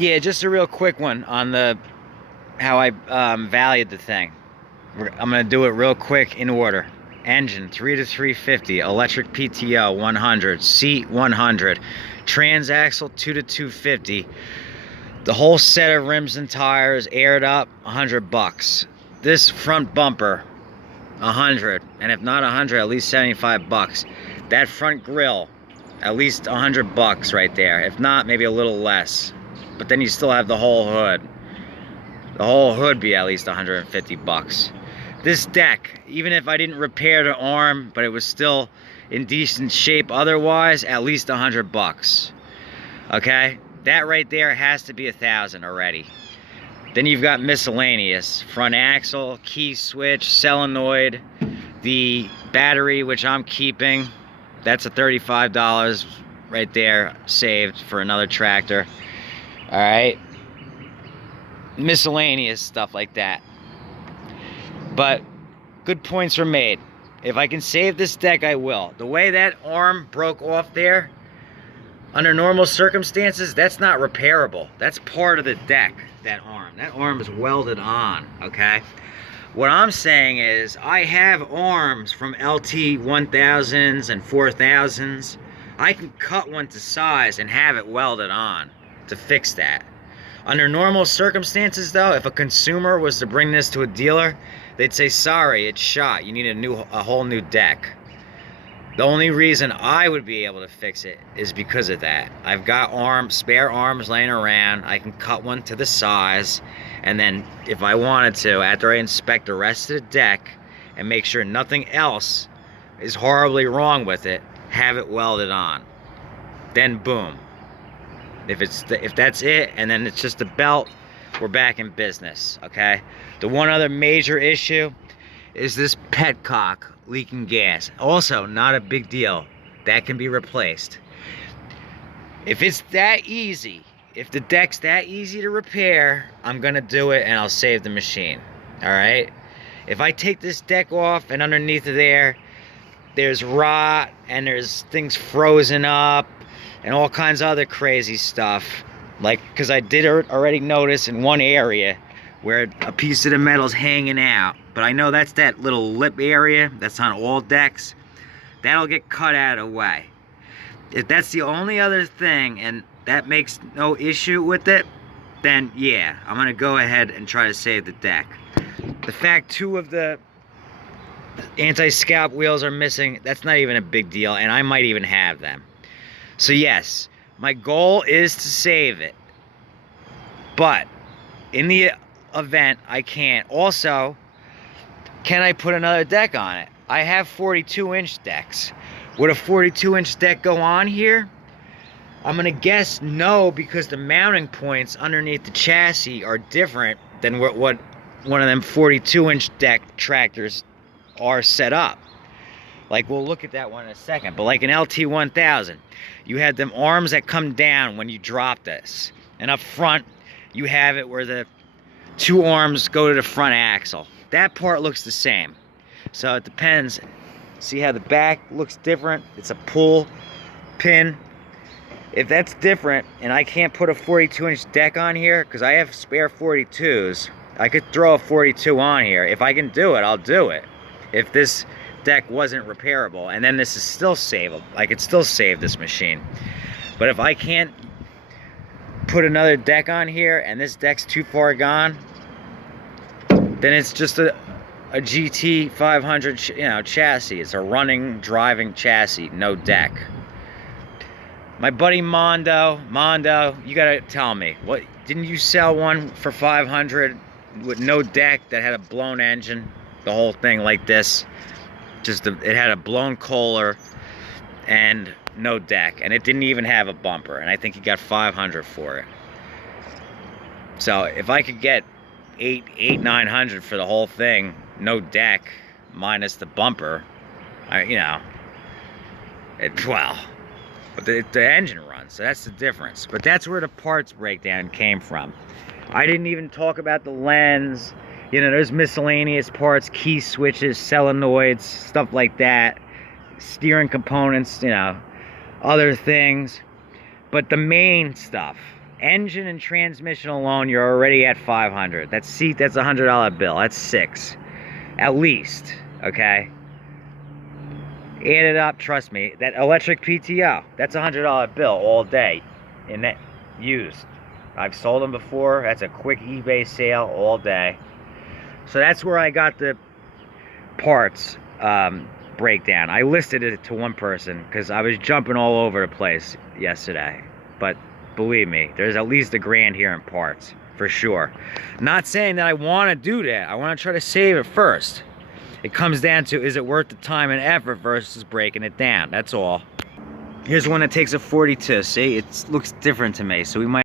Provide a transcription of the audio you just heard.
Yeah, just a real quick one on the how I valued the thing. I'm gonna do it real quick in order. Engine 3 to 350, electric PTO 100, seat 100, transaxle 2 to 250. The whole set of rims and tires aired up, $100. This front bumper, 100, and if not 100, at least 75 bucks. That front grille, at least 100 bucks right there. If not, maybe a little less. But then you still have the whole hood. The whole hood be at least 150 bucks. This deck, even if I didn't repair the arm, but it was still in decent shape otherwise, at least 100 bucks. Okay? That right there has to be 1,000 already. Then you've got miscellaneous. Front axle, key switch, solenoid, the battery, which I'm keeping. That's a $35 right there saved for another tractor. Alright? Miscellaneous stuff like that. But good points were made. If I can save this deck, I will. The way that arm broke off there, under normal circumstances, that's not repairable. That's part of the deck, that arm. That arm is welded on, okay? What I'm saying is, I have arms from LT 1000s and 4000s. I can cut one to size and have it welded on to fix that. Under normal circumstances, though, if a consumer was to bring this to a dealer, they'd say, sorry, it's shot. You need a whole new deck. The only reason I would be able to fix it is because of that. I've got spare arms laying around. I can cut one to the size, and then if I wanted to, after I inspect the rest of the deck and make sure nothing else is horribly wrong with it, have it welded on. Then boom. If that's it, and then it's just a belt, we're back in business, okay? The one other major issue is this petcock leaking gas. Also, not a big deal. That can be replaced. If it's that easy, if the deck's that easy to repair, I'm gonna do it and I'll save the machine, all right? If I take this deck off and underneath of there's rot and there's things frozen up and all kinds of other crazy stuff, like, because I did already notice in one area where a piece of the metal's hanging out, but I know that's that little lip area that's on all decks. That'll get cut out of the way. If that's the only other thing and that makes no issue with it, then yeah, I'm gonna go ahead and try to save the deck. The fact 2 of the anti-scalp wheels are missing, that's not even a big deal, and I might even have them. So yes, my goal is to save it, but in the event I can't, also, can I put another deck on it? I have 42-inch decks. Would a 42-inch deck go on here? I'm gonna guess no, because the mounting points underneath the chassis are different than what one of them 42-inch deck tractors are set up. Like, we'll look at that one in a second, but like an LT 1000, you had them arms that come down when you drop this, and up front you have it where the 2 arms go to the front axle. That part looks the same, so it depends. See how the back looks different? It's a pull pin. If that's different and I can't put a 42-inch deck on here, because I have spare 42s, I could throw a 42 on here. If I can do it, I'll do it. If this deck wasn't repairable, and then this is still savable, I could still save this machine. But if I can't put another deck on here and this deck's too far gone, then it's just a GT5000 chassis. It's a running, driving chassis, no deck. My buddy Mondo, you gotta tell me, what, didn't you sell one for 500 with no deck that had a blown engine, the whole thing like this? It had a blown Kohler and no deck, and it didn't even have a bumper, and I think he got 500 for it. So if I could get 900 for the whole thing, no deck, minus the bumper, well, but the engine runs, so that's the difference. But that's where the parts breakdown came from. I didn't even talk about the lens. There's miscellaneous parts, key switches, solenoids, stuff like that, steering components, other things. But the main stuff, Engine and transmission alone, you're already at $500. That's a $100 bill. That's 6, at least. Okay. Add it up. Trust me. That electric PTO, that's a $100 bill all day, in that used. I've sold them before. That's a quick eBay sale all day. So that's where I got the parts breakdown. I listed it to one person because I was jumping all over the place yesterday. But believe me, there's at least $1,000 here in parts, for sure. Not saying that I want to do that. I want to try to save it first. It comes down to, is it worth the time and effort versus breaking it down? That's all. Here's one that takes a 42. See, it looks different to me, so we might